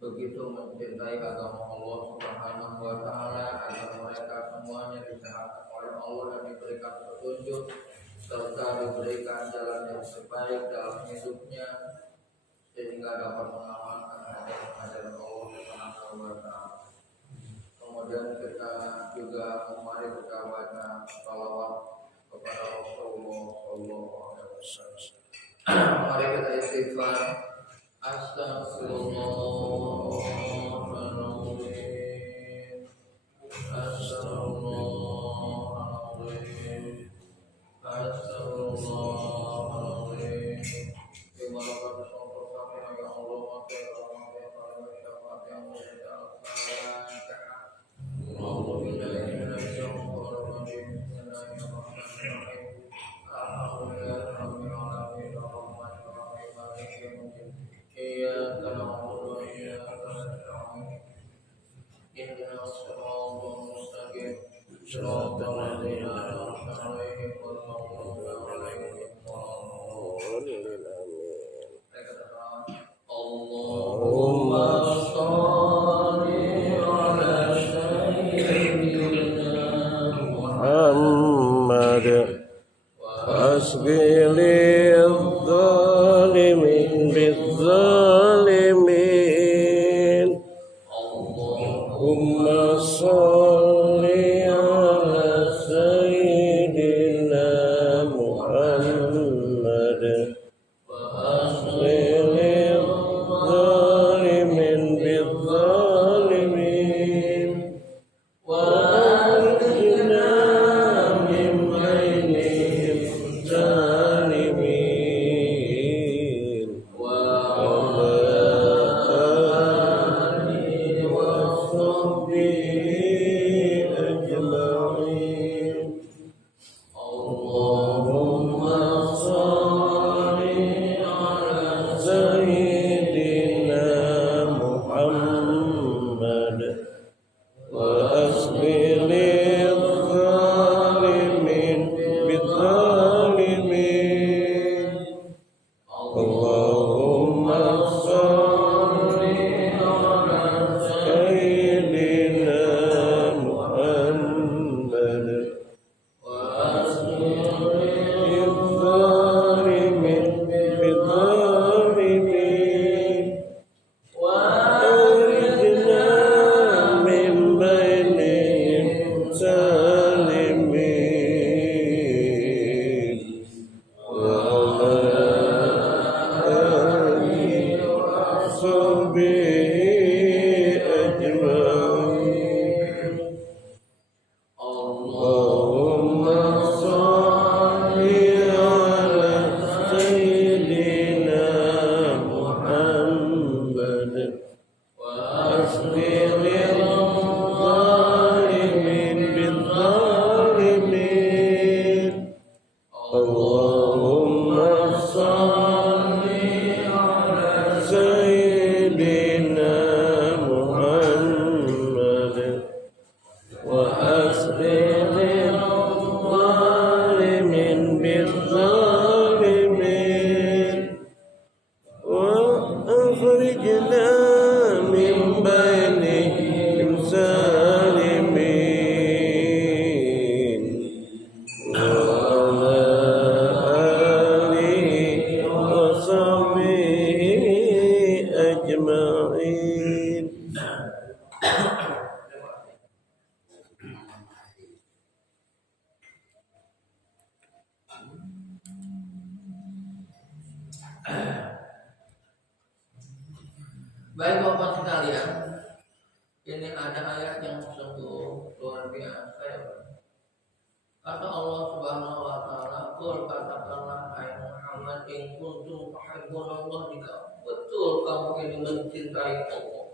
begitu mencintai agama Allah Subhanahu wa taala agar mereka semuanya disehatkan oleh Allah dan diberikan petunjuk serta diberikan jalan yang terbaik dalam hidupnya sehingga dapat mengamalkan ajaran Allah Subhanahu wa taala. Kemudian kita juga mari kita baca salawat kepada Rasulullah sallallahu alaihi wasallam. Mari kita istighfar. Astagfirullahaladzim. Astagfirullahaladzim. Astagfirullahaladzim. Gimana pada suatu saat ya Allah mati rahmat yang paling syafaat yang mulia Allahu billahi minasyaitonir rajim. Bismillahirrahmanirrahim. Alhamdulillahirabbil alamin arrahmanir rahim maliki yaumiddin. Iyyaka na'budu wa iyyaka nasta'in. Ihdinas siratal mustaqim. Shiratal ladzina an'amta 'alaihim ghairil maghdubi 'alaihim waladdallin. Allahumma shalli 'ala sayyidina Muhammad wasbilil zalimin bizzalimin. Allahumma sholli ala sayyidina Muhammad wasbilil zalimin bizzalimin. Wa akhrijna min bainihim zalimin. Wa ala alihi wa sahbihi ajma'in. Allahumma shalli ala sayyidina Muhammad وأسبلil zalimin bizzalimin. Allahumma sholli ala sayyidina Muhammad وأسبلil zalimin bizzalimin. وأخرجنا من بينهم سالمين. وعلى آله وصحبه أجمعين. اللهم صل على سيدنا محمد وأسبلil zalimin bizzalimin. Allahumma sholli ala sayyidina Muhammad wa asbilil zalimin bizzalimin. Wa akhrijna min bainihim salimin. Wa ala alihi wa sahbihi ajma'in. Baik Bapak sekalian, ini ada ayat yang sungguh luar biasa ya Pak. Kata Allah Subhanahu wa taala, "Qul katakanlah hai Muhammad in kuntum tuhibbunallah, jika betul kamu ini mencintai Allah.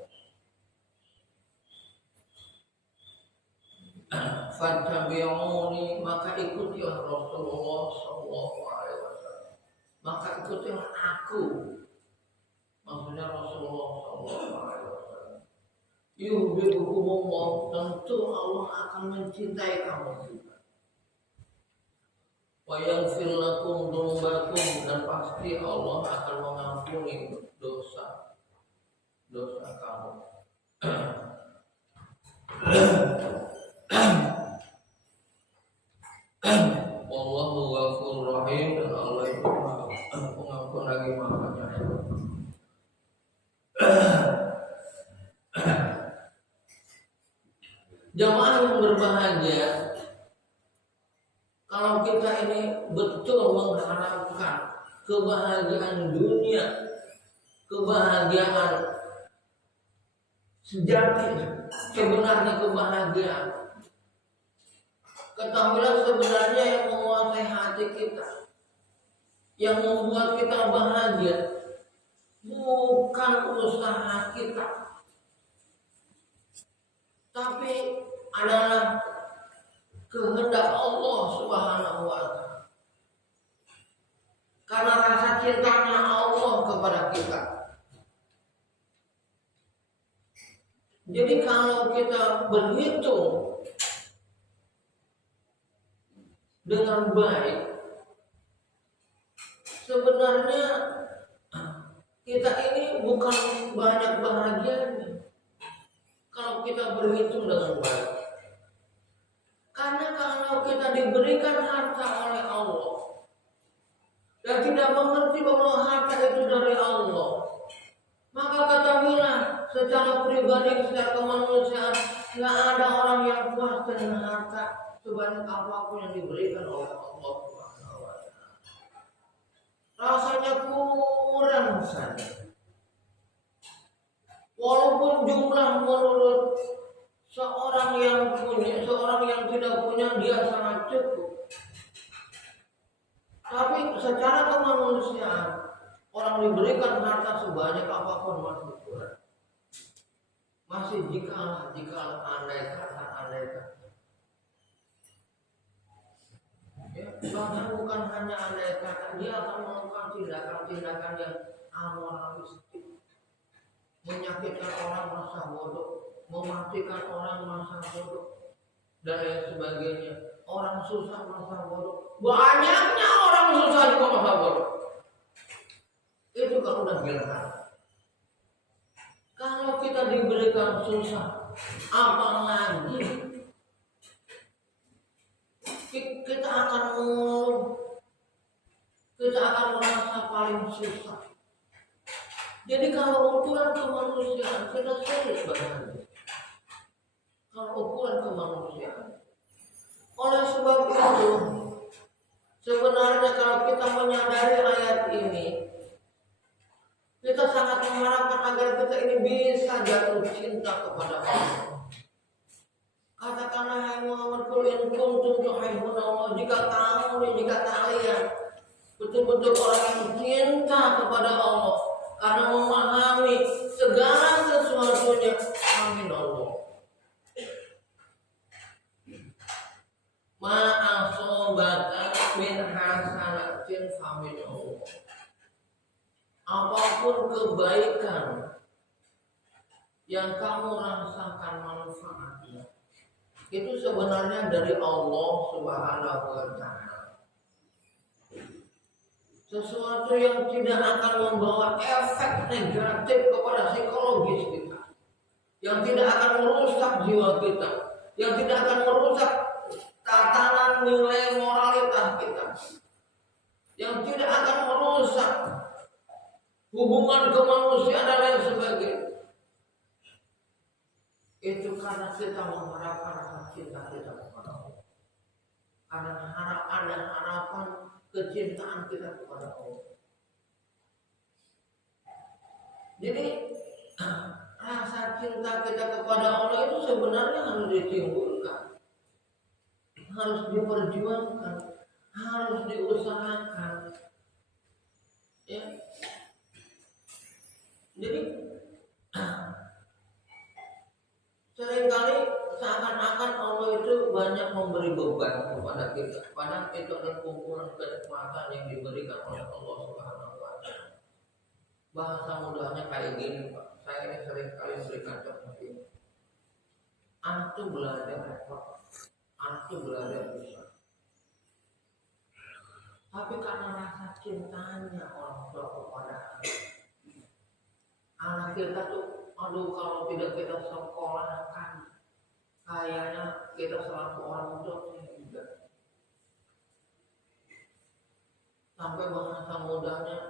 Fattabi'uni, maka ikutilah Rasulullah sallallahu alaihi wasallam. Maka ikutilah aku." Maksudnya Rasulullah sallallahu alaihi wasallam. Yuhibbukumullah, tentu Allah akan mencintai kamu juga. Wa yaghfir lakum dzunubakum, dan pasti Allah akan mengampuni dosa dosa kamu. Wallahu ghafurur rahim, dan Allah itu pengampun lagi Maha Penyayang. Jamaah yang berbahagia, kalau kita ini betul mengharapkan kebahagiaan dunia, kebahagiaan sejati, sebenarnya kebahagiaan, ketahuilah sebenarnya yang menguasai hati kita, yang membuat kita bahagia, bukan usaha kita, tapi adalah kehendak Allah Subhanahu wa Ta'ala. Karena rasa cintanya Allah kepada kita. Jadi kalau kita berhitung dengan baik, sebenarnya kita ini bukan banyak bahagianya kalau kita berhitung dengan baik. Karena kalau kita diberikan harta oleh Allah dan tidak mengerti bahwa harta itu dari Allah, maka ketahuilah secara pribadi, secara kemanusiaan, nggak ada orang yang puas dengan harta sebanyak apapun yang diberikan oleh Allah. Rasanya kurang saja. Walaupun jumlah menurut seorang yang punya, seorang yang tidak punya, dia sangat cukup. Tapi secara kemanusiaan, orang diberikan harta sebanyak apapun masih kurang. Masih jika andai kata. Ya, bahkan bukan hanya andai kata, dia akan melakukan tindakan-tindakan yang amoralistik, menyakitkan orang merasa bodoh, mematikan orang merasa bodoh, dan lain sebagainya. Orang susah merasa bodoh, banyaknya orang susah juga merasa bodoh. Itu kalau udah bilang. Kalau kita diberikan susah, apalagi kita akan mengeluh, kita akan merasa paling susah. Jadi kalau ukuran kemanusiaan kita sulit banget. Kalau ukuran kemanusiaan, oleh sebab itu sebenarnya kalau kita menyadari ayat ini, kita sangat mengharapkan agar kita ini bisa jatuh cinta kepada Allah. Katakanlah hai Muhammad, qul in kuntum tuhibbuna Allah, jika kalian betul-betul orang yang cinta kepada Allah, karena memahami segala sesuatunya, amin Allah. Ma'asobaka min hasanatin famin Allah. Apapun kebaikan yang kamu rasakan manfaatnya, itu sebenarnya dari Allah Subhanahu wa Ta'ala. Sesuatu yang tidak akan membawa efek negatif kepada psikologis kita, yang tidak akan merusak jiwa kita, yang tidak akan merusak tatanan nilai moralitas kita, yang tidak akan merusak hubungan kemanusiaan dan lain sebagainya. Itu karena kita mengharapkan rasa cinta kita kepada Allah, karena ada harapan kecintaan kita kepada Allah. Jadi rasa cinta kita kepada Allah itu sebenarnya harus ditimbulkan, harus diperjuangkan, harus diusahakan. Ya. Jadi seringkali seakan-akan Allah itu banyak memberi beban kepada kita, padahal itu adalah kumpulan kenikmatan yang diberikan oleh Allah Subhanahu wa Ta'ala. Bahasa mudahnya kayak gini, Pak. Saya ini seringkali berikan contoh ini. Antum belajar repot, antum belajar susah, tapi karena rasa cintanya orang tua kepada anak kita tuh Aduh, kalau tidak kita sekolahkan, kayaknya kita selaku orang tua juga. Sampai bahasa mudanya,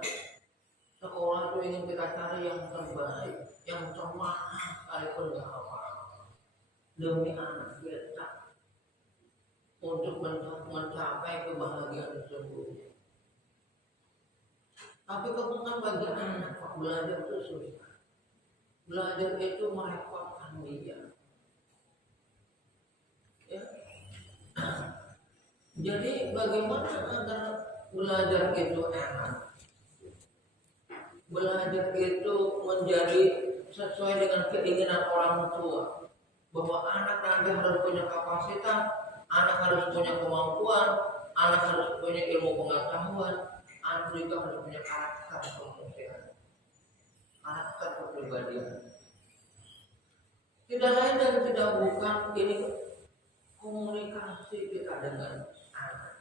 sekolah itu ingin kita cari yang terbaik, yang cermat, sekalipun gak apa-apa, demi anak kita untuk mencapai kebahagiaan sesungguhnya. Tapi kebukan bagi anak belajar itu susah. Belajar itu merepotkan dia. Ya. Jadi bagaimana agar belajar itu enak? Belajar itu menjadi sesuai dengan keinginan orang tua. Bahwa anak nanti harus punya kapasitas, anak harus punya kemampuan, anak harus punya ilmu pengetahuan, anak juga harus punya karakter kemanusiaan, karakter kepribadian. Tidak lain dan tidak bukan ini komunikasi kita dengan anak,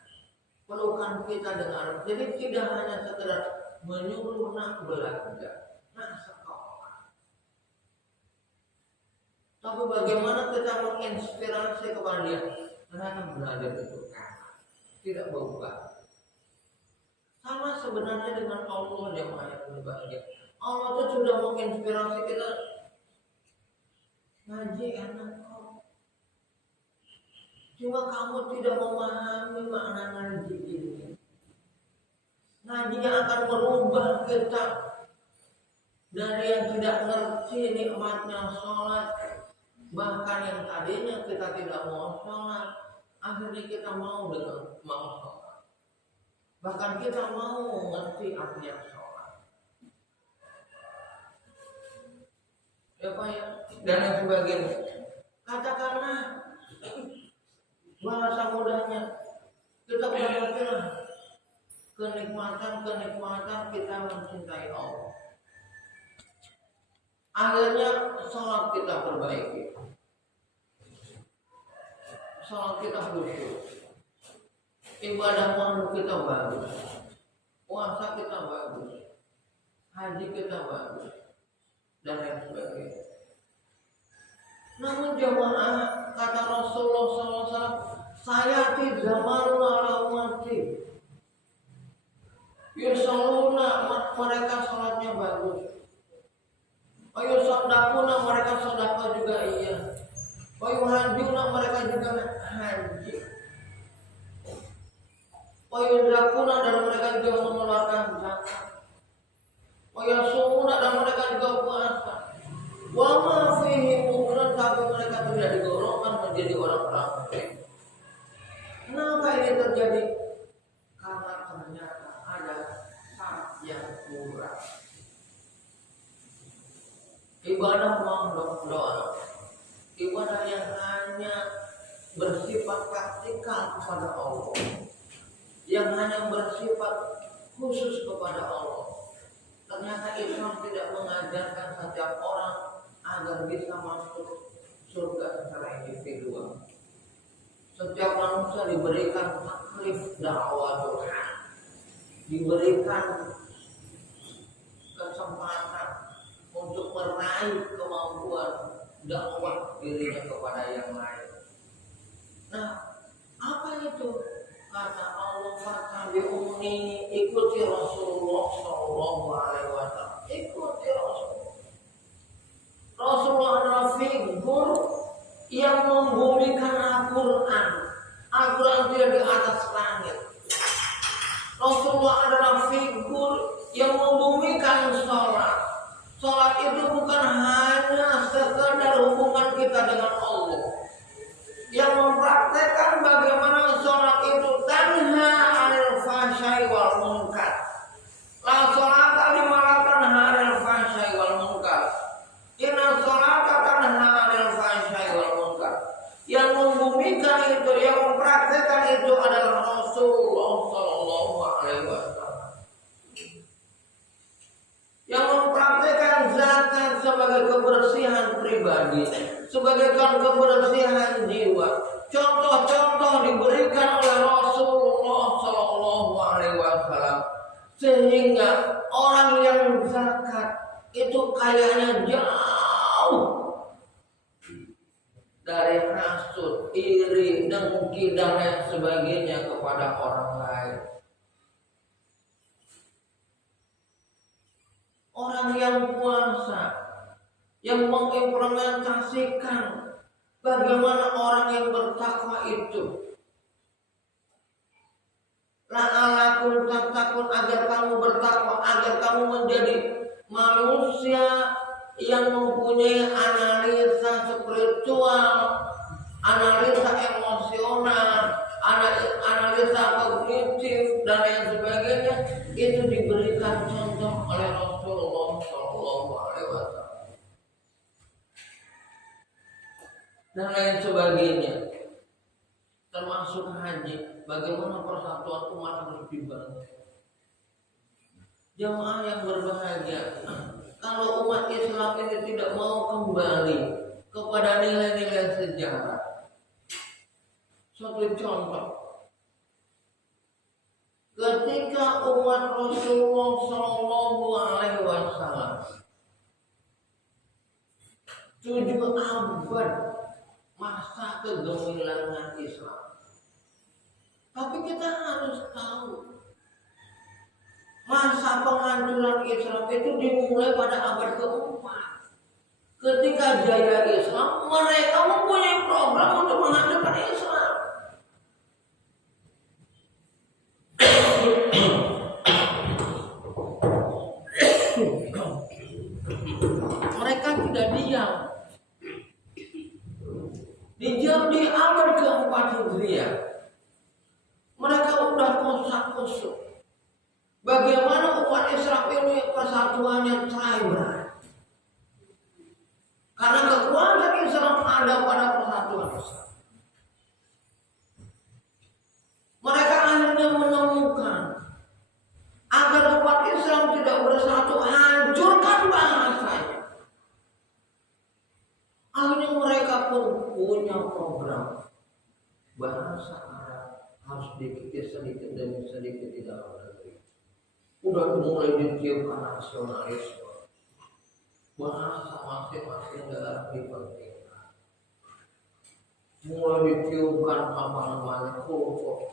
pelukan kita dengan anak. Jadi tidak hanya sekedar menyuruh nak belajar, nak sekolah, tapi bagaimana kita menginspirasi kepada dia. Karena belajar itu enak, tidak beban. Sama sebenarnya dengan Allah yang Maha Berbahagia. Allah itu sudah menginspirasi kita. Ngaji enak kok. Cuma kamu tidak memahami makna ngaji ini. Ngaji yang akan merubah kita dari yang tidak ngerti nikmatnya sholat, bahkan yang tadinya kita tidak mau sholat, akhirnya kita mau sholat. Bahkan kita mau ngerti artinya sholat. Ya Pak ya, dan yang sebagainya. Katakanlah bahasa mudahnya, kita mengertilah kenikmatan kita mencintai Allah. Akhirnya sholat kita perbaiki, sholat kita khusyuk, ibadah malam kita bagus, puasa kita bagus, haji kita bagus, dan lain sebagainya. Namun jamaah, kata Rasulullah SAW, saya tidak malu ala ummati. Yusalluna, mereka sholatnya bagus. Yusallakuna, mereka sedekah juga iya. Yuhajjuna, mereka juga haji. Yuzakuna, dan mereka juga mengeluarkan zakat. Yasumuna, dan mereka juga puasa. Wa ma fihi mu'minun, tapi mereka tidak digolongkan menjadi orang-orang kafir. Kenapa ini terjadi? Karena ternyata ada syarat yang kurang. Ibadah doa, ibadah yang hanya bersifat praktikal kepada Allah, yang hanya bersifat khusus kepada Allah. Ternyata Islam tidak mengajarkan setiap orang agar bisa masuk surga secara individual. Setiap manusia diberikan taklif dakwah Tuhan, diberikan kesempatan untuk meraih kemampuan dakwah dirinya kepada yang lain. Nah, apa itu? Kata Allah, fattabi'uni, ikuti Rasulullah Sallallahu Alaihi Wasallam. Ikuti Rasulullah. Rasulullah adalah figur yang membumikan Al-Quran. Al-Quran tidak di atas langit. Rasulullah adalah figur yang membumikan sholat. Sholat itu bukan hanya sekedar hubungan kita dengan Allah, yang mempraktekkan bagaimana sholat itu tanha 'anil fahsya'i wal munkar. La sholata liman tanha 'anil fahsya'i wal munkar. Inna sholata tanha 'anil fahsya'i wal munkar. Yang membumikan itu, yang mempraktekkan itu adalah Rasulullah Sallallahu Alaihi Wasallam. Yang mempraktekkan zakat sebagai kebersihan pribadi, sebagai kebersihan jiwa. Contoh-contoh diberikan oleh Rasulullah Sallallahu Alaihi Wasallam, sehingga orang yang zakat itu kayaknya jauh jauh dari hasut, iri, dengki dan lain sebagainya kepada orang lain. Orang yang puasa, yang mengimplementasikan bagaimana orang yang bertakwa itu. La'alakum tattaqun, agar kamu bertakwa, agar kamu menjadi manusia yang mempunyai analisa spiritual, analisa emosional, analisa kognitif dan lain sebagainya. Itu diberikan contoh oleh Rasulullah SAW dan lain sebagainya, termasuk haji. Bagaimana persatuan umat harus dibangun. Jamaah yang berbahagia, kalau umat Islam ini tidak mau kembali kepada nilai-nilai sejarah. Suatu contoh, ketika umat Rasulullah SAW 7 abad masa kegemilangan Islam. Tapi kita harus tahu, masa penghancuran Islam itu dimulai pada abad ke-4. Ketika jaya Islam, mereka mempunyai program untuk menghancurkan Islam. Mereka tidak diam. Di abad ke-4 Hijriah, mereka sudah kosak-kosuk. Bagaimana umat Islam ini persatuannya tribal? Karena kekuatan Islam ada pada persatuan Islam. Mereka akhirnya menemukan agar umat Islam tidak bersatu, hancurkan bahasanya. Akhirnya mereka pun punya program bahasa Arab harus diikuti sedikit demi sedikit di dalam negeri. Udah mulai ditiupkan nasionalisme, bahasa masing-masing daerah dipentingkan. Mulai ditiupkan kultur,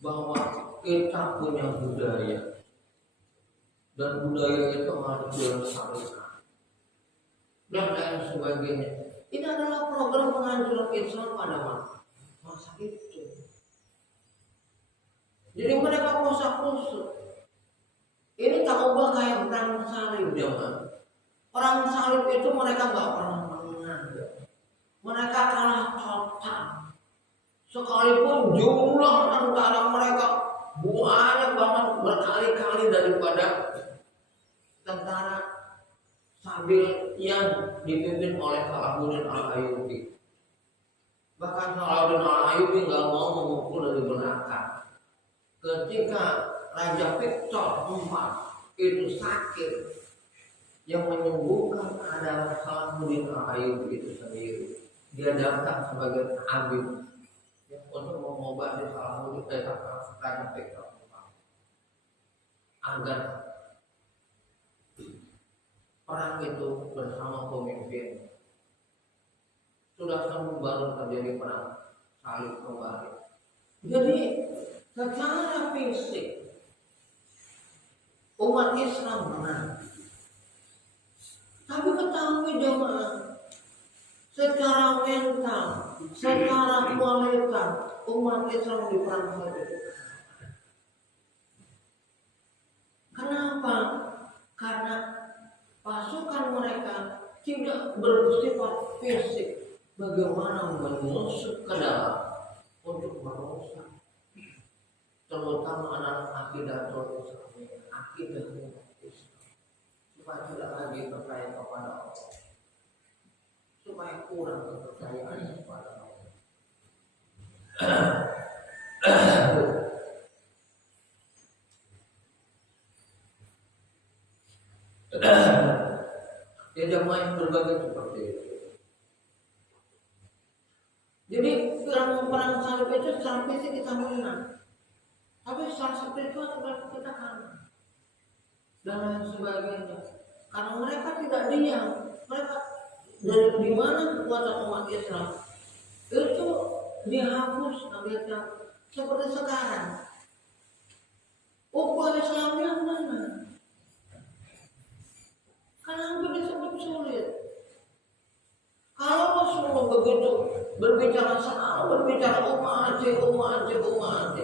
bahwa kita punya budaya dan budaya itu harus dilestarikan dan lain sebagainya. Ini adalah program penghancuran Islam pada masa itu. Jadi mereka kosak-kosuk. Ini tak ubah kayak perang salib zaman. Perang salib itu mereka nggak pernah menang. Mereka kalah total. Sekalipun jumlah tentara mereka banyak banget, berkali-kali daripada tentara Sabil yang dipimpin oleh Salahuddin Al-Ayyubi. Bahkan Salahuddin Al-Ayyubi nggak mau memukul dari belakang. Ketika Raja Victor IV itu sakit, yang menyembuhkan adalah Salahuddin Al-Ayyubi itu sendiri. Dia datang sebagai tabib untuk mengobati Salahuddin Raja Victor IV agar perang itu bersama pemimpin. Sudah sembuh baru terjadi perang salib kembali. Jadi secara fisik umat Islam menang. Tapi ketahui jemaah, secara mental, secara kualitas umat Islam di perang salib. Kenapa? Karena pasukan mereka tidak bersifat fisik. Bagaimana menusuk ke dalam untuk merusak, terutama adalah akidah Islam, akidah Islam, supaya tidak lagi percaya kepada Allah, supaya kurang kepercayaan kepada Allah. Tidak main berbagai seperti itu. Jadi perang salib itu secara fisik kita menang, tapi secara spiritual kita kalah dan lain sebagainya. Karena mereka tidak diam, Mereka dari mana kekuatan umat Islam itu dihapus habisnya seperti sekarang. Ukhuwah Islam yang mana? Karena hampir disebut sulit. Kalau Rasulullah begitu berbicara umat,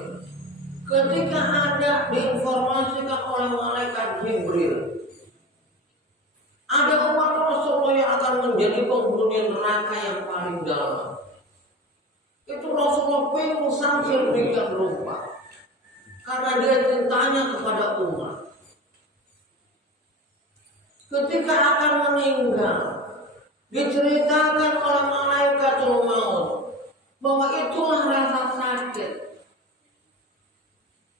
ketika ada diinformasikan oleh malaikat Jibril, ada umat Rasulullah yang akan menjadi penghuni neraka yang paling dalam. Itu Rasulullah pingsan sedemikian rupa karena dia cintanya kepada umat. Ketika akan meninggal, diceritakan oleh malaikatul maut bahwa itulah rasa sakit.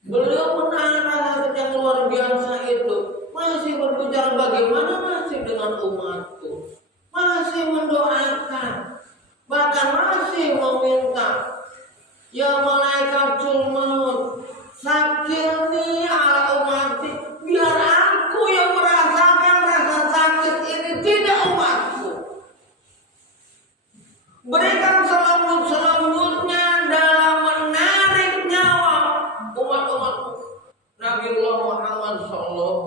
Beliau menahan rasa sakit yang luar biasa itu, masih berbicara bagaimana nasib dengan umatku, masih mendoakan, bahkan masih meminta, ya malaikatul maut, sakilni ala umati, biar aku yang merasakan rasa sakit ini, tidak umatku. Berikan selembut-selembutnya dalam menarik nyawa umat-umatku. Nabiullah Muhammad SAW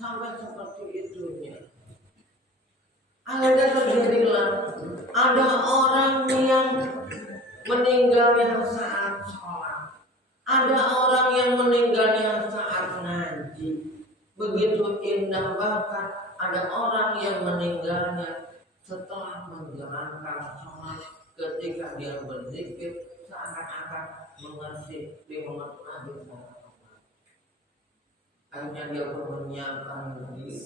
sampai seperti itunya. Akhirnya terjadilah ada orang yang meninggalnya saat sholat, ada orang yang meninggalnya saat ngaji. Begitu indah, bahkan ada orang yang meninggalnya setelah menjalankan sholat, ketika dia berzikir seakan-akan mengerti di momen Nabi SAW. Akhirnya dia pun menyiapkan diri.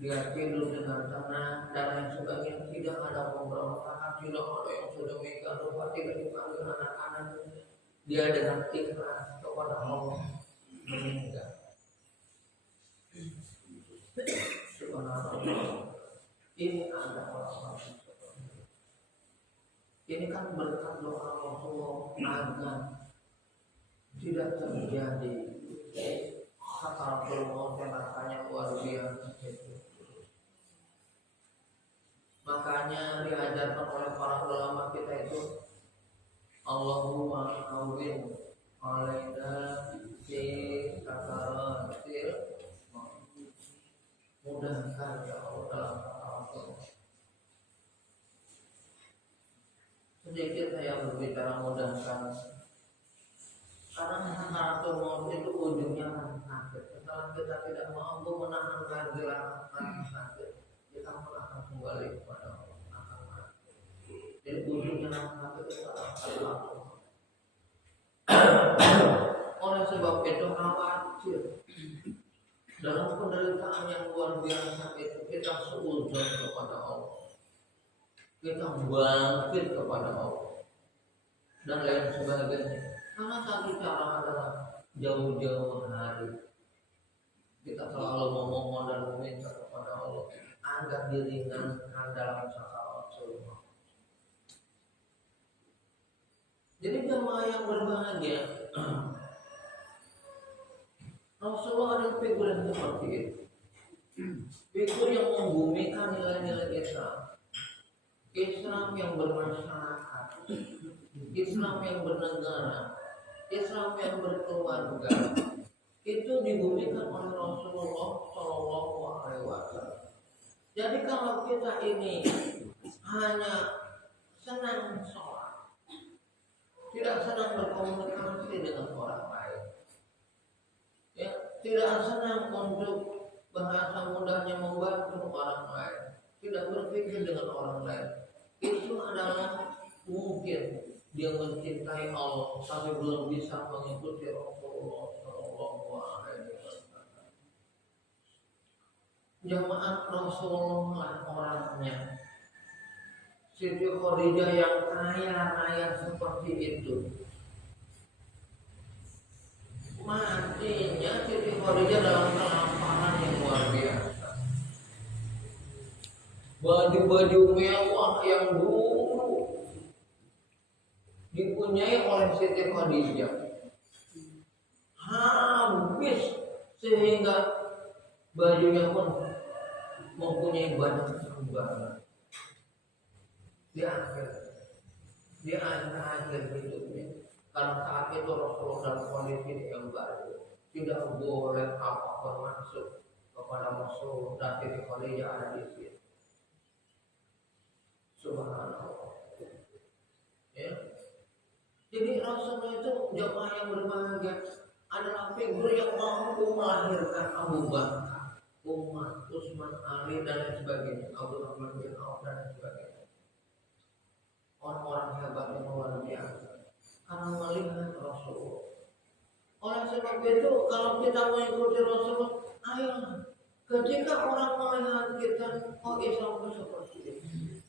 Dia tidur dengan tenang dan lain sebagainya, tidak ada pemberontakan, tidak ada yang sedemikian rupa, tidak dipanggil anak-anak. Dia dengan ikhlas kepada Allah meninggal. Subhanallah. Ini ada orang-orang seperti ini. Ini kan berkat doa Rasulullah agar tidak terjadi sakaratul maut yang rasanya luar biasa. Makanya diajarkan oleh para ulama kita itu, Allahumma awwin alaina fi sakaratil maut. Mudahkan ya Allah dalam sakaratul maut. Sedikit saya berbicara mudahkan, karena sakaratul maut itu ujungnya akan sakit. Setelah kita tidak mampu menahan lagi rasa sakit, kita akan kembali kepada Allah, akan mati. Jadi ujungnya sakit itu adalah oleh sebab itu khawatir dalam penderitaan yang luar biasa itu kita seuzon kepada Allah, kita bangkit kepada Allah dan lain sebagainya. Karena satu cara adalah jauh-jauh hari kita selalu memohon dan meminta kepada Allah agar diringankan dalam sakaratul maut. Jadi jemaah yang berbahagia, Rasulullah ada figur yang seperti itu, figur yang membumikan nilai-nilai Islam, Islam yang bermasyarakat, Islam yang bernegara, Islam yang berkeluarga. Itu dibumikan oleh Rasulullah SAW. Jadi kalau kita ini hanya senang sholat, tidak senang berkomunikasi dengan orang lain, ya, tidak senang untuk bahasa mudahnya membantu orang lain, tidak berpikir dengan orang lain, itu adalah mungkin dia mencintai Allah tapi belum bisa mengikuti Rasulullah SAW. Jamaah Rasulullah orangnya. Siti Khadijah yang kaya raya seperti itu, matinya Siti Khadijah dalam kelaparan yang luar biasa. Baju-baju mewah yang dulu dipunyai oleh Siti Khadijah habis sehingga bajunya pun mempunyai banyak kesabaran di akhir hidupnya. Karena saat itu Rasulullah dalam kondisi yang baru, tidak boleh apapun masuk kepada musuh dan titik Khadijah ada di situ. Subhanallah. Ya. Jadi Rasulullah itu jemaah yang berbahagia adalah figur yang mampu melahirkan Abu Bakar, Umar, Utsman, Ali dan lain sebagainya, Abu Rahman bin Auf dan lain sebagainya. Orang-orang hebat yang luar biasa karena melihat Rasulullah. Oleh sebab itu kalau kita mengikuti Rasulullah, ayo ketika orang melihat kita, oh Islam itu seperti ini.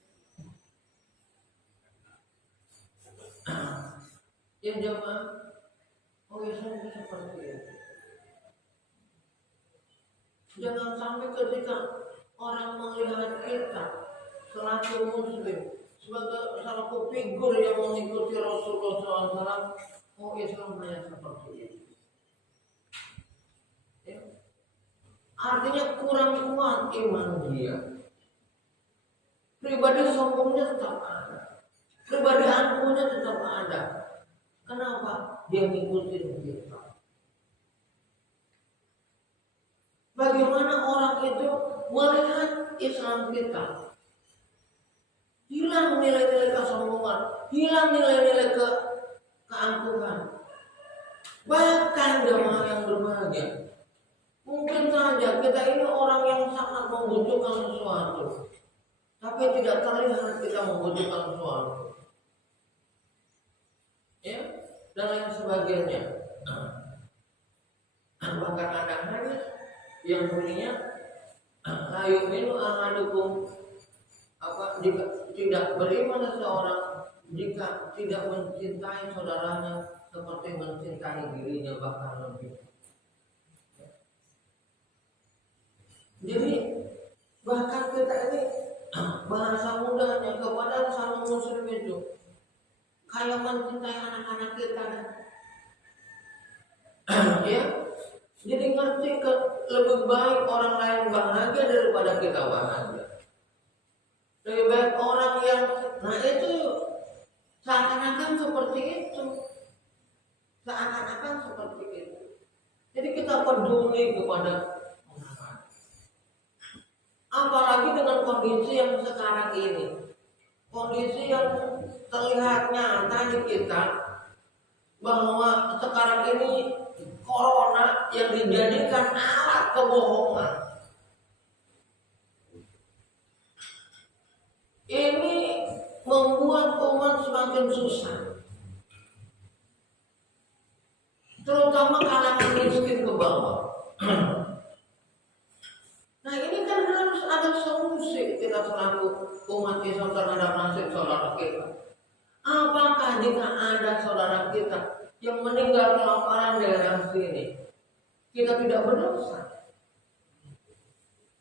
Ya jemaah, oh Islam itu seperti itu. Jangan sampai ketika orang melihat kita selaku muslim, sebagai salah satu figur yang mengikuti Rasulullah SAW, oh Islam hanya seperti itu. Ya. Artinya kurang kuat iman dia. Pribadi sombongnya tetap ada, pribadi angkuhnya tetap ada. Kenapa? Dia mengikuti kita. Bagaimana orang itu melihat Islam kita? Hilang nilai-nilai kesombongan, hilang nilai-nilai keangkuhan. Bahkan jemaah yang berbahagia, mungkin saja kita ini orang yang sangat membutuhkan sesuatu, tapi tidak terlihat kita membutuhkan sesuatu. Ya, dan lain sebagainya. Bahkan ada hadis yang bunyinya, ayo minum ahadukum, jika tidak beriman seseorang jika tidak mencintai saudaranya seperti mencintai dirinya bahkan lebih. Jadi bahkan kita ini bahasa mudahnya kepada sama muslim itu kayak mencintai anak-anak kita. Ya, jadi ngerti lebih baik orang lain bahagia daripada kita bahagia. Lebih baik orang yang, nah itu seakan-akan seperti itu, seakan-akan seperti itu. Jadi kita peduli kepada orang. Apalagi dengan kondisi yang sekarang ini, kondisi yang terlihat nyata di kita, bahwa sekarang ini corona yang dijadikan alat kebohongan. Ini membuat umat semakin susah, terutama kalangan miskin ke bawah. Nah ini kan harus ada solusi kita selaku umat Islam terhadap nasib saudara kita. Apakah jika ada saudara kita yang meninggal kelaparan daerah sini, kita tidak berdosa?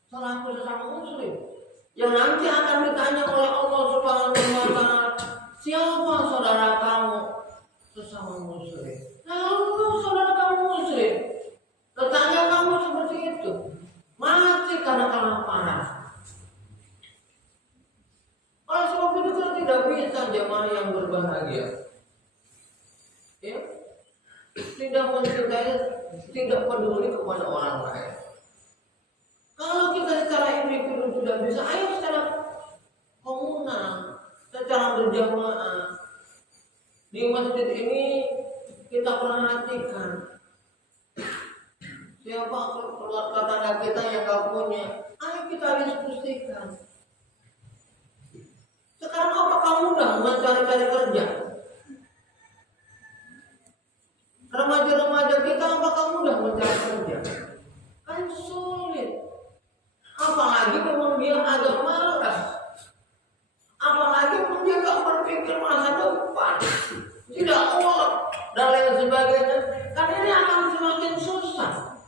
Selaku sesama muslim yang nanti akan ditanya oleh Allah Subhanahu wa Ta'ala, siapa saudara kamu sesama muslim? Lalu saudara kamu muslim, tetangga kamu seperti itu, mati karena kelaparan. Oleh sebab itu kita tidak bisa jemaah yang berbahagia, ya, tidak mencintai, tidak peduli kepada orang lain. Kalau kita secara individu sudah bisa, ayo secara komunal, secara berjamaah. Di masjid ini kita perhatikan siapa tetangga kita yang gak punya, ayo kita diskusikan. Sekarang apakah mudah mencari-cari kerja? Remaja-remaja kita apakah mudah mencari kerja? Kan sulit. Apalagi memang dia agak malas, apalagi dia gak berpikir masa depan, tidak awal dan lain sebagainya. Kan ini akan semakin susah.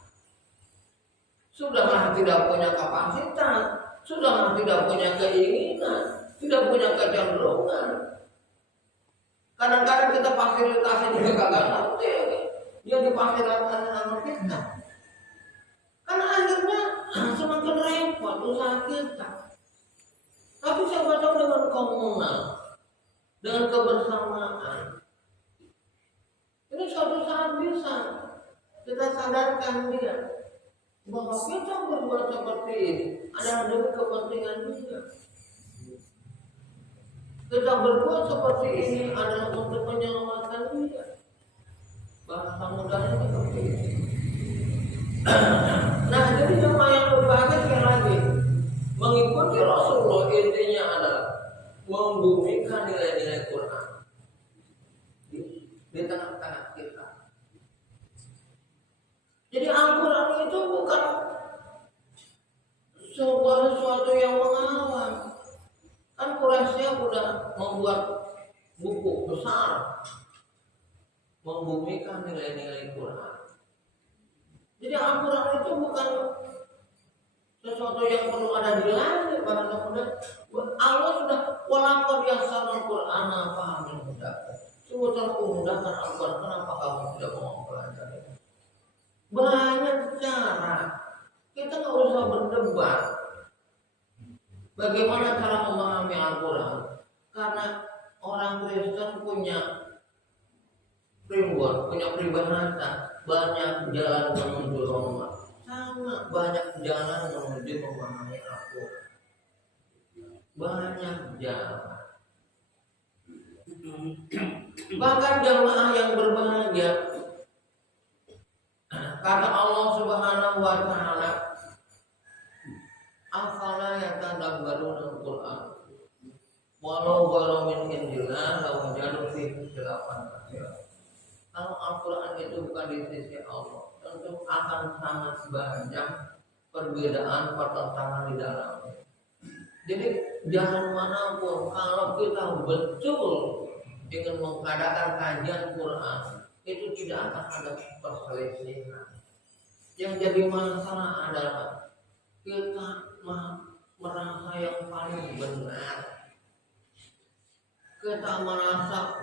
Sudahlah tidak punya kapasitas, sudahlah tidak punya keinginan, tidak punya kecenderungan. Kadang-kadang kita fasilitasi juga gak ngerti, dia difasilitasi sama kita. Karena akhirnya semakin repot usaha kita. Tapi siapa tahu dengan komunal, dengan kebersamaan, ini suatu saat bisa kita sadarkan dia bahwa kita berbuat seperti ini adalah demi kepentingan dia. Kita berbuat seperti ini adalah untuk menyelamatkan dia. Bahasa mudahnya seperti ini. Nah, jadi jemaah yang berbahagia sekali lagi mengikuti Rasulullah intinya adalah membumikan nilai-nilai Quran di tengah-tengah kita. Jadi Al-Quran itu bukan sesuatu yang mengawal. Kan Quraisy sudah membuat buku besar membumikan nilai-nilai Quran. Jadi Al-Quran itu bukan sesuatu yang perlu ada di langit. Bahasa muda Allah sudah walaqad yassarnal Qur'ana fahamil mudah. Sungguh telah memudahkan Al-Quran. Kenapa kamu tidak mau mempelajari? Banyak cara. Kita nggak usah berdebat bagaimana cara memahami Al-Quran. Karena orang Kristen punya framework, punya peribahasa, banyak jalan menuju Roma, sama banyak jalan menuju memahami Al-Quran. Banyak jalan. Bahkan jamaah yang berbahagia, kata Allah Subhanahu wa Ta'ala, afala yatadabbaruna al-Qur'an walau ghara min indillah law wajadu fihi ikhtilafan katsiran. Kalau Al-Quran itu bukan di sisi Allah, tentu akan sangat banyak perbedaan pertentangan di dalamnya. Jadi jangan manapun kalau kita betul ingin mengadakan kajian Quran, itu tidak akan ada perselisihan. Yang jadi masalah adalah kita merasa yang paling benar. Kita merasa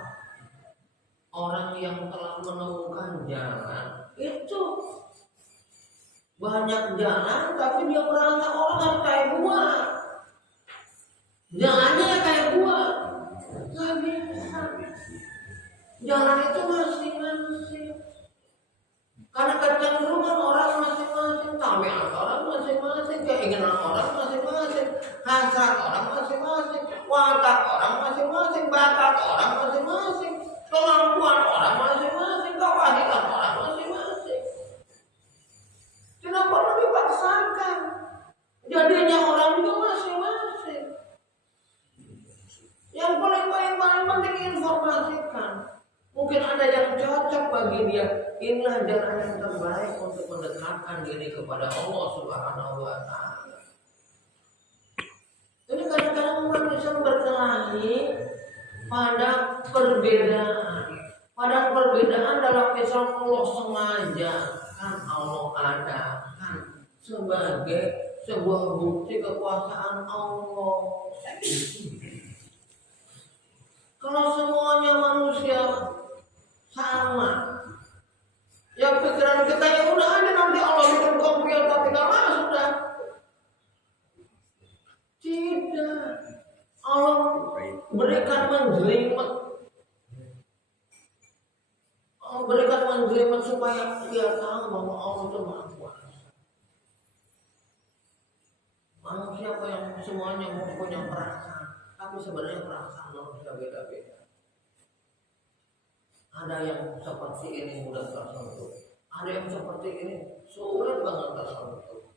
orang yang telah menemukan jalan itu banyak jalan, tapi dia merasa orang harus kayak gua. Jalannya kayak gua, nggak bisa. Jalan itu masing-masing. Karena kecenderungan orang masing-masing, tabiat orang masing-masing, keinginan orang masing-masing, hasrat orang masing-masing, watak orang masing-masing, bakat orang masing-masing, kemampuan orang masing-masing, kapasitas orang masing-masing. Tidak perlu dipaksakan. Jadinya orang juga masing-masing. Yang paling penting informasikan. Mungkin ada yang cocok bagi dia. Inilah jalan yang terbaik untuk mendekatkan diri kepada Allah Subhanahu wa Ta'ala. Ini kadang-kadang manusia berkelahi pada perbedaan. Pada perbedaan dalam Islam Allah sengaja kan Allah adakan sebagai sebuah bukti kekuasaan Allah. Kalau semuanya manusia sama, ya pikiran kita ya udah ada, nanti Allah bikin komputer tinggal masuk dah. Tidak, Allah berikan menjelimet, Allah berikan menjelimet supaya dia tahu bahwa Allah itu Maha Kuasa. Manusia yang semuanya mempunyai perasaan, tapi sebenarnya perasaan manusia beda-beda. Ada yang seperti ini mudah tersentuh, ada yang seperti ini sulit banget tersentuh,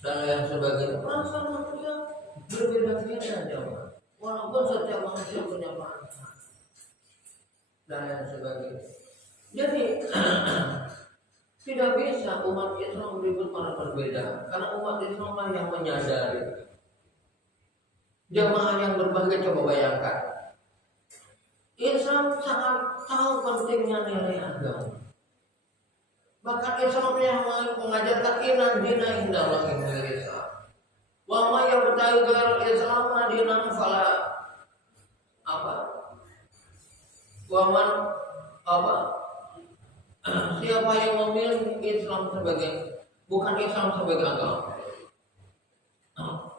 dan yang sebagainya. Perasaan manusia berbeda-beda jemaah, walaupun setiap manusia punya perasaan dan yang sebagainya. Jadi tidak bisa umat Islam ribut pada perbedaan, karena umat Islam lah yang menyadari. Jemaah yang berbahagia, coba bayangkan, Islam sangat tahu pentingnya nilai agama. Bahkan Islam yang mengajarkan inan dina indallahi Islam. Wa ma yabtaghi ghairal Islam dinan fala apa? Wa man apa? Siapa yang memilih Islam sebagai bukan Islam sebagai agama,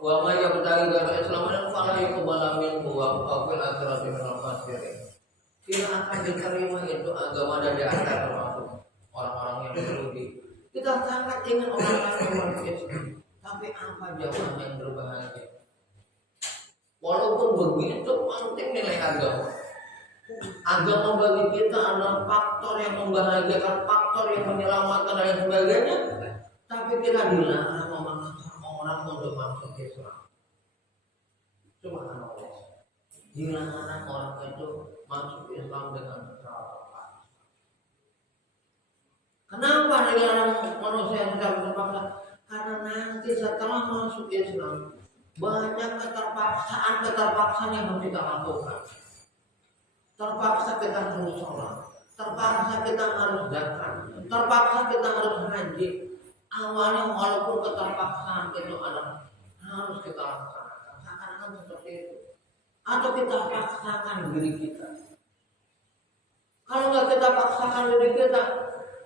Wa may yabtaghi ghayra Islamin fala yuqbala minhu wa fil akhirati minal khasirin. Tidak akan diterima itu agama dari Anda termasuk orang-orang yang merugi. Kita sangat ingin orang lain memeluk Islam, tapi apa jawaban yang berbahagia? Walaupun begitu penting nilai agama. Agama bagi kita adalah faktor yang membahagiakan, faktor yang menyelamatkan dan lain sebagainya. Tapi kita dilarang memaksa orang untuk masuk Islam. Subhanallah. Dilarang orang itu masuk Islam dengan cara paksa. Kenapa dilarang manusia secara terpaksa? Karena nanti setelah masuk Islam banyak keterpaksaan yang harus kita lakukan. Terpaksa kita harus sholat, terpaksa kita harus zakat, terpaksa kita harus haji. Awalnya walaupun keterpaksaan itu adalah harus kita laksanakan, seakan-akan seperti itu. Atau kita paksakan diri kita. Kalau nggak kita paksakan diri kita,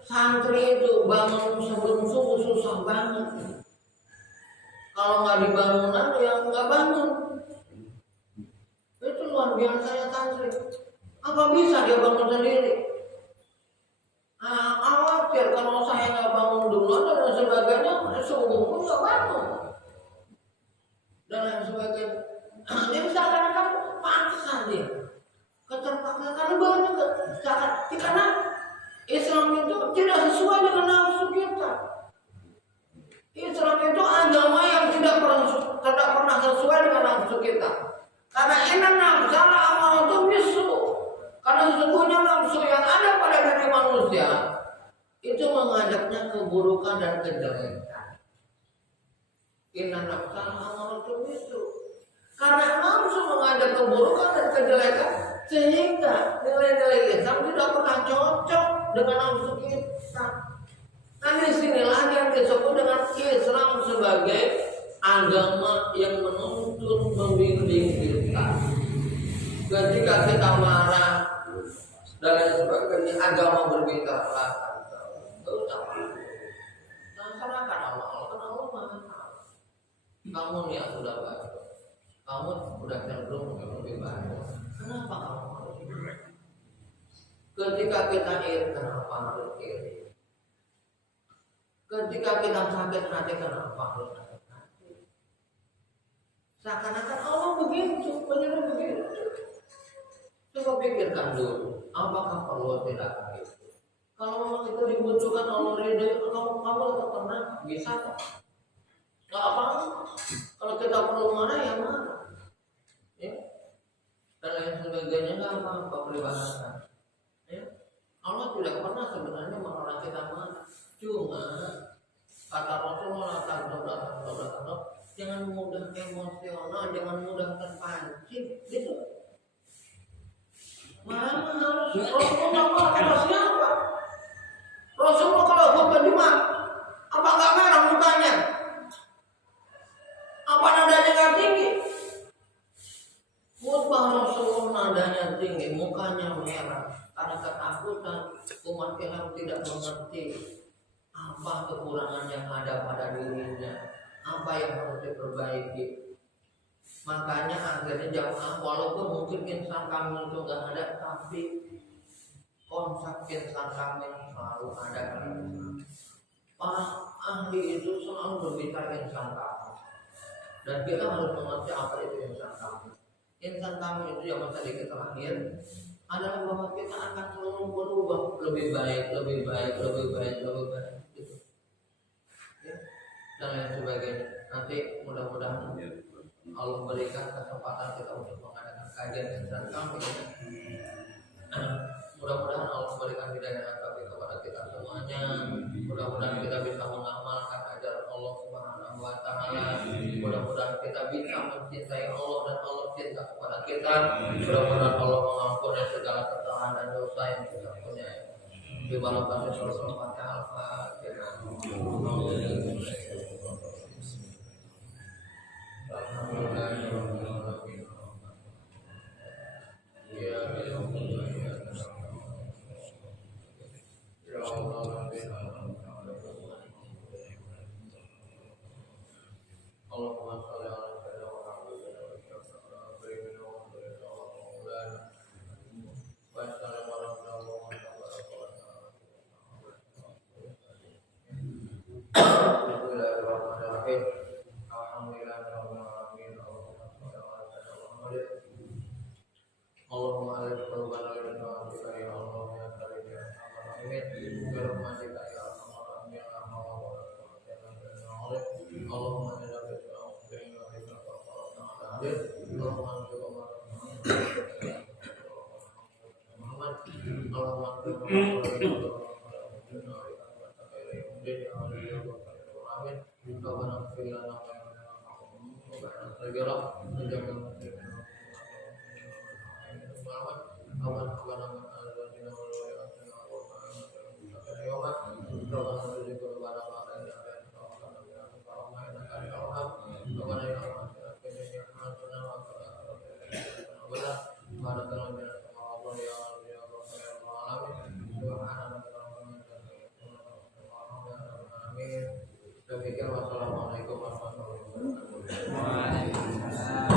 santri itu bangun sebelum subuh susah banget. Kalau nggak dibangunan, ya nggak bangun. Itu luar biasa ya santri. Apa bisa dia bangun sendiri? Khawatir kalau saya nggak bangun dulu dan sebagainya, subuh pun nggak bangun dan lain sebagainya. Dia seakan-akan paksa dia, keterpaksaan karena banyak karena Islam itu tidak sesuai dengan nafsu kita. Islam itu agama yang tidak pernah sesuai dengan nafsu kita. Karena inna nafsana amaratu bisu. Karena sesungguhnya nafsu yang ada pada diri manusia itu mengajaknya keburukan dan kejelekan. Inna nafsana amaratu bisu. Karena nafsu mengajak keburukan dan kejelekan, sehingga nilai-nilai Islam tidak pernah cocok dengan nafsu kita. Nah disinilah yang disebut dengan Islam sebagai agama yang menuntun membimbing kita. Ketika kita marah dan lain sebagainya, agama berbicara laksanakan amal, karena Allah Maha Tahu. Kamu yang sudah baik, kamu sudah cenderung lebih baik. Kenapa kamu harus iri? Ketika kita iri, kenapa harus iri? Ketika kita sakit hati, kenapa harus sakit hati? Seakan-akan Allah begitu, benar begitu. Coba pikirkan dulu, apakah perlu tidak itu? Kalau memang itu dibutuhkan Allah ridho, kamu tetap tenang, bisa kok. Gak apa-apa. Kalau kita perlu marah ya marah, ya. Dan lain sebagainya nggak apa-apa peribahasa. Ya. Allah tidak pernah sebenarnya melarang kita marah. Cuma kata Rasulullah SAW, jangan mudah emosional, jangan mudah terpancing, gitu. Marah harus Rasulullah kalau siapa? Rasulullah kalau khutbah Jumat, apa nggak merah mukanya? Apa nadanya nggak tinggi? Khutbah Rasulullah nadanya tinggi, mukanya merah karena ketakutan umat Islam tidak mengerti apa kekurangan yang ada pada dirinya, apa yang harus diperbaiki. Makanya akhirnya jamaah walaupun mungkin insan kami itu nggak ada, tapi konsep insan kami selalu ada. Orang ahli itu selalu berbicara insan kami, dan kita harus mengerti apa itu insan kami. Insan kami itu yang tadi kita lahir adalah bahwa kita akan selalu berubah lebih baik, lebih baik, lebih baik, lebih baik. Gitu. Ya. Dan lain sebagainya. Nanti mudah-mudahan Allah berikan kesempatan kita untuk mengadakan kajian insan kami. Mudah-mudahan Allah berikan hidayah dan taufik kepada kita semuanya. Mudah-mudahan kita bisa mengamalkan ajaran Allah Subhanahu wa Ta'ala. Mudah-mudahan kita bisa mencintai Allah dan Allah cinta kepada kita. Mudah-mudahan Allah mengampuni segala kesalahan dan dosa yang kita punya. Di dalam bahasa Rasulullah Al-Fatihah. Allahumma shalli ala Demikian wassalamualaikum warahmatullahi wabarakatuh.